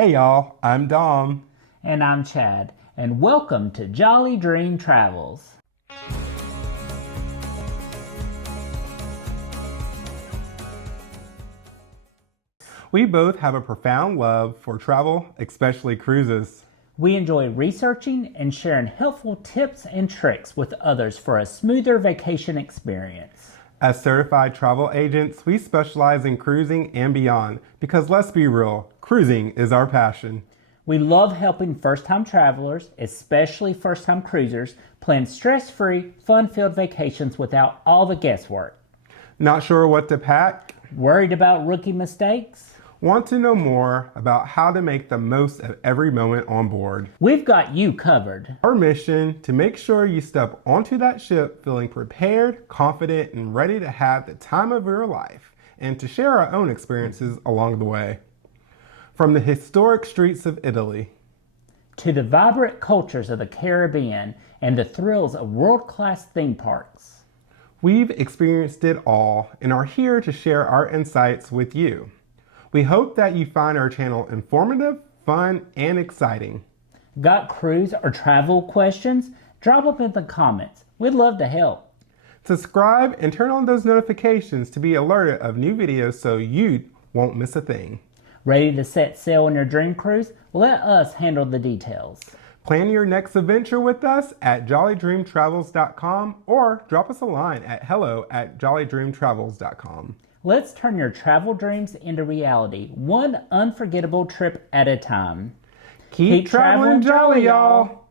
Hey y'all, I'm Dom. And I'm Chad, and welcome to Jolly Dream Travels. We both have a profound love for travel, especially cruises. We enjoy researching and sharing helpful tips and tricks with others for a smoother vacation experience. As certified travel agents, we specialize in cruising and beyond because let's be real, cruising is our passion. We love helping first-time travelers, especially first-time cruisers, plan stress-free, fun-filled vacations without all the guesswork. Not sure what to pack? Worried about rookie mistakes? Want to know more about how to make the most of every moment on board? We've got you covered. Our mission to make sure you step onto that ship feeling prepared, confident, and ready to have the time of your life, and to share our own experiences along the way. From the historic streets of Italy, to the vibrant cultures of the Caribbean and the thrills of world-class theme parks. we've experienced it all and are here to share our insights with you. We hope that you find our channel informative, fun, and exciting. Got cruise or travel questions? Drop them in the comments. We'd love to help. Subscribe and turn on those notifications to be alerted of new videos so you won't miss a thing. Ready to set sail on your dream cruise? Let us handle the details. Plan your next adventure with us at jollydreamtravels.com or drop us a line at hello@jollydreamtravels.com. Let's turn your travel dreams into reality, one unforgettable trip at a time. Keep traveling jolly, y'all!